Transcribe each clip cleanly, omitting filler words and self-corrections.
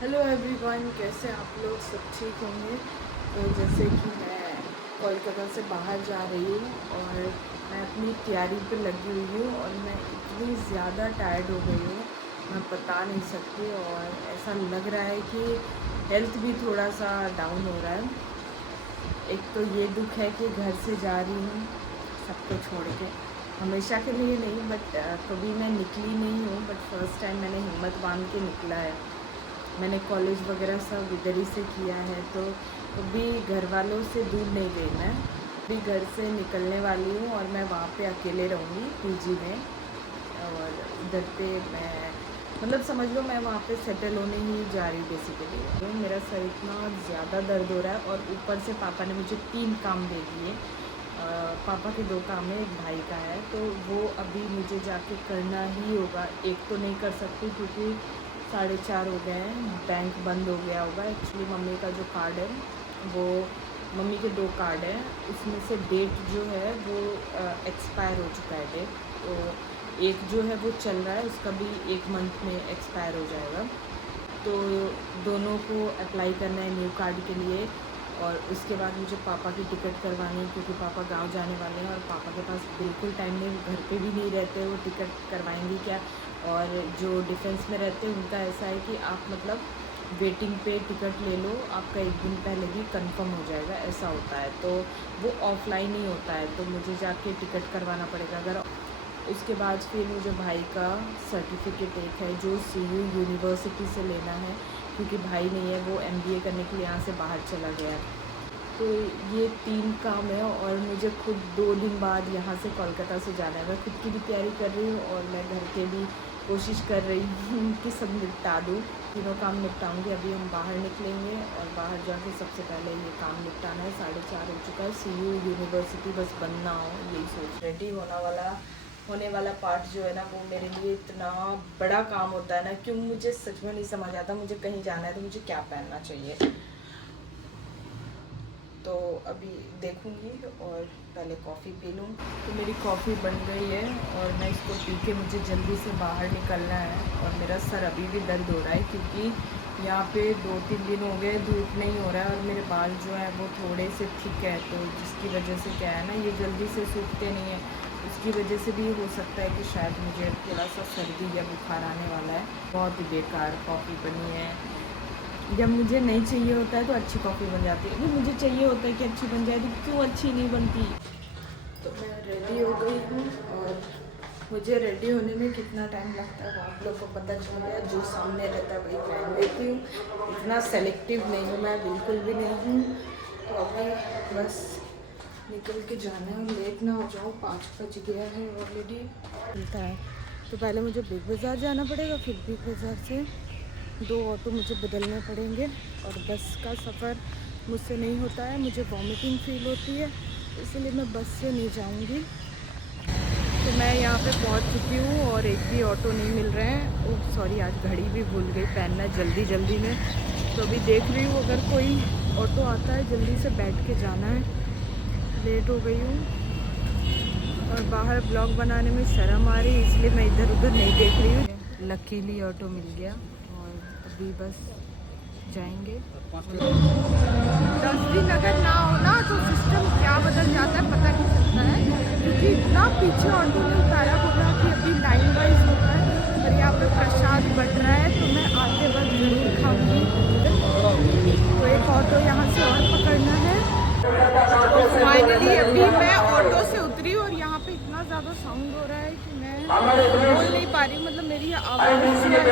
Hello everyone, कैसे आप लोग? सब ठीक होंगे। तो जैसे कि मैं कोलकाता से बाहर जा रही हूँ और मैं अपनी तैयारी पे लगी हुई हूँ और मैं इतनी ज़्यादा टायर्ड हो गई हूँ, मैं बता नहीं सकती। और ऐसा लग रहा है कि हेल्थ भी थोड़ा सा डाउन हो रहा है। एक तो ये दुख है कि घर से जा रही हूँ सबको छोड़ के, हमेशा के लिए नहीं, बट कभी मैं निकली नहीं हूँ, बट फर्स्ट टाइम मैंने हिम्मत बांध के निकला है। मैंने कॉलेज वगैरह सब इधर ही से किया है, तो अभी घर वालों से दूर नहीं गई मैं। अभी घर से निकलने वाली हूँ और मैं वहाँ पे अकेले रहूँगी पीजी में। और इधर पे मैं मतलब समझ लो मैं वहाँ पे सेटल होने ही जा रही हूँ बेसिकली। तो मेरा सर इतना ज़्यादा दर्द हो रहा है और ऊपर से पापा ने मुझे 3 काम दे दिए। पापा के 2 काम है, एक भाई का है, तो वो अभी मुझे जाके करना ही होगा। एक तो नहीं कर सकती क्योंकि 4:30 हो गए हैं, बैंक बंद हो गया होगा। एक्चुअली मम्मी का जो कार्ड है वो, मम्मी के 2 कार्ड हैं, उसमें से डेट जो है वो एक्सपायर हो चुका है डेट। तो एक जो है वो चल रहा है, उसका भी 1 मंथ में एक्सपायर हो जाएगा। तो दोनों को अप्लाई करना है न्यू कार्ड के लिए। और उसके बाद मुझे पापा की टिकट करवानी है क्योंकि पापा गांव जाने वाले हैं और पापा के पास बिल्कुल टाइम नहीं, घर पे भी नहीं रहते, वो टिकट करवाएंगे क्या। और जो डिफेंस में रहते हैं उनका ऐसा है कि आप मतलब वेटिंग पे टिकट ले लो, आपका 1 दिन पहले भी कंफर्म हो जाएगा, ऐसा होता है। तो वो ऑफलाइन ही होता है, तो मुझे जाके टिकट करवाना पड़ेगा। अगर उसके बाद फिर मुझे भाई का सर्टिफिकेट एक है जो CU यूनिवर्सिटी से लेना है, क्योंकि भाई नहीं है, वो MBA करने के लिए यहाँ से बाहर चला गया है। तो ये 3 काम है और मुझे खुद 2 दिन बाद यहाँ से कोलकाता से जाना है। मैं खुद की भी तैयारी कर रही हूँ और मैं घर के भी कोशिश कर रही हूँ कि सब निपटा दूँ। तीनों काम निपटाऊँगी। अभी हम बाहर निकलेंगे और बाहर जाके सबसे पहले ये काम निपटाना है। 4:30 हो चुका है, CU यूनिवर्सिटी बस बंद ना हो, यही सोच। रेडी होने वाला पार्ट जो है ना, वो मेरे लिए इतना बड़ा काम होता है ना, क्यों मुझे सच में नहीं समझ आता। मुझे कहीं जाना है तो मुझे क्या पहनना चाहिए, तो अभी देखूँगी। और पहले कॉफ़ी पी लूँ। तो मेरी कॉफ़ी बन गई है और मैं इसको पी के मुझे जल्दी से बाहर निकलना है। और मेरा सर अभी भी दर्द हो रहा है क्योंकि यहाँ पे 2-3 दिन हो गए धूप नहीं हो रहा है और मेरे बाल जो है वो थोड़े से थिक है, तो जिसकी वजह से क्या है ना, ये जल्दी से सूखते नहीं है। उसकी वजह से भी हो सकता है कि शायद मुझे थोड़ा सा सर्दी या बुखार आने वाला है। बहुत ही बेकार कॉफ़ी बनी है। जब मुझे नहीं चाहिए होता है तो अच्छी कॉफ़ी बन जाती है, मुझे चाहिए होता है कि अच्छी बन जाए, तो क्यों अच्छी नहीं बनती। तो मैं रेडी हो गई हूँ और मुझे रेडी होने में कितना टाइम लगता है वो आप लोग को पता चल गया। जो सामने रहता है वही पहन लेती हूँ, इतना सेलेक्टिव नहीं हूँ मैं, बिल्कुल भी नहीं हूँ। तो अभी बस निकल के जाना है, लेट ना हो जाऊँ, 5 बज गया है ऑलरेडी। मिलता है तो पहले मुझे बिग बाज़ार जाना पड़ेगा, फिर बिग बाज़ार से 2 ऑटो मुझे बदलने पड़ेंगे। और बस का सफ़र मुझसे नहीं होता है, मुझे वॉमिटिंग फील होती है, इसलिए मैं बस से नहीं जाऊंगी। तो मैं यहाँ पे पहुँच चुकी हूँ और एक भी ऑटो नहीं मिल रहे हैं। ओह सॉरी, आज घड़ी भी भूल गई पहनना जल्दी में। तो अभी देख रही हूँ अगर कोई ऑटो आता है, जल्दी से बैठ के जाना है, लेट हो गई हूँ। और बाहर ब्लॉग बनाने में शर्म आ रही है, इसलिए मैं इधर उधर नहीं देख रही हूँ। लकीली ऑटो मिल गया और अभी बस जाएंगे। 10 दिन अगर ना हो ना तो सिस्टम क्या बदल जाता है पता नहीं चलता है, क्योंकि इतना पीछे ऑटो नहीं उतारा, बोल रहा कि अभी लाइन वाइज होता है। और यहाँ पे प्रसाद बट रहा है तो मैं आते वक्त ज़रूर खाऊंगी। तो एक ऑटो यहाँ से और पकड़ना है। तो फाइनली अभी मैं ऑटो से उतरी और यहाँ पे इतना ज़्यादा साउंड हो रहा है कि मैं बोल नहीं पा रही हूँ। मतलब मेरी आवाज़ जो है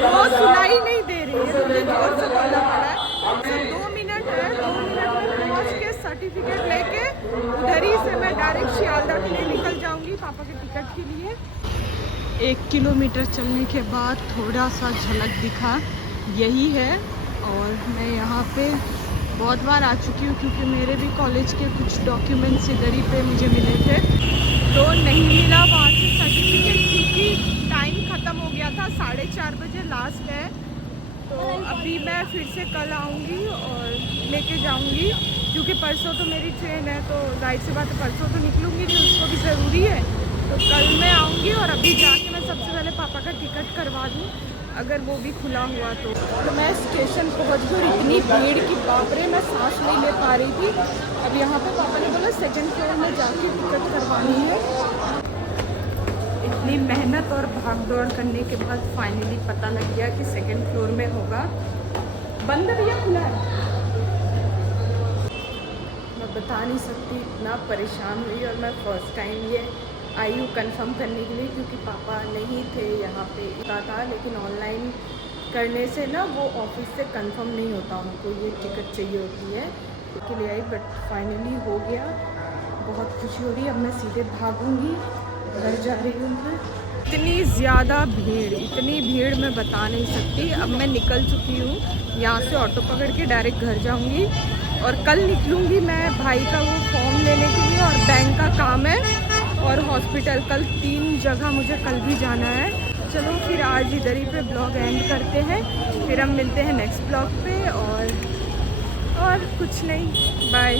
ना वो सुनाई नहीं दे रही है, मुझे जोर से बोलना पड़ा है। तो 2 मिनट है, 2 मिनट में पहुँच के सर्टिफिकेट लेके उधर ही से मैं डायरेक्ट शियालदा के लिए निकल जाऊँगी पापा के टिकट के लिए। 1 किलोमीटर चलने के बाद थोड़ा सा झलक दिखा, यही है। और मैं यहाँ पे बहुत बार आ चुकी हूँ क्योंकि मेरे भी कॉलेज के कुछ डॉक्यूमेंट्स इधर ही पे मुझे मिले थे, तो नहीं मिला वहाँ से सर्टिफिकेट क्योंकि टाइम ख़त्म हो गया था। 4:30 बजे लास्ट है। तो अभी मैं फिर से कल आऊँगी और लेके जाऊँगी, क्योंकि परसों तो मेरी ट्रेन है, तो जाहिर सी बात है परसों तो निकलूँगी नहीं, उसको भी ज़रूरी है। तो कल मैं आऊँगी और अभी जाके मैं सबसे पहले पापा का टिकट करवा दूँ अगर वो भी खुला हुआ तो मैं स्टेशन पहुंच गई और इतनी भीड़ की बाप रे, मैं सांस नहीं ले पा रही थी। अब यहाँ पे पापा ने बोला सेकंड फ्लोर में जाके टिकट करवानी है। इतनी मेहनत और भाग दौड़ करने के बाद फाइनली पता लग गया कि सेकंड फ्लोर में होगा। बंद है भैया, खुला है? मैं बता नहीं सकती, इतना परेशान हुई। और मैं फर्स्ट टाइम ये आई हूँ कंफर्म करने के लिए, क्योंकि पापा नहीं थे यहाँ पे था, लेकिन ऑनलाइन करने से ना वो ऑफिस से कंफर्म नहीं होता, उनको ये टिकट चाहिए होती है के लिए आई। बट फाइनली हो गया, बहुत खुशी हो रही है। अब मैं सीधे भागूंगी, घर जा रही हूँ मैं। इतनी ज़्यादा भीड़, इतनी भीड़ मैं बता नहीं सकती। अब मैं निकल चुकी हूँ यहाँ से, ऑटो पकड़ के डायरेक्ट घर जाऊँगी और कल निकलूँगी मैं भाई का वो फॉर्म लेने के लिए, और बैंक का काम है और हॉस्पिटल। कल 3 जगह मुझे कल भी जाना है। चलो फिर आज इधर ही पे ब्लॉग एंड करते हैं, फिर हम मिलते हैं नेक्स्ट ब्लॉग पे। और कुछ नहीं, बाय।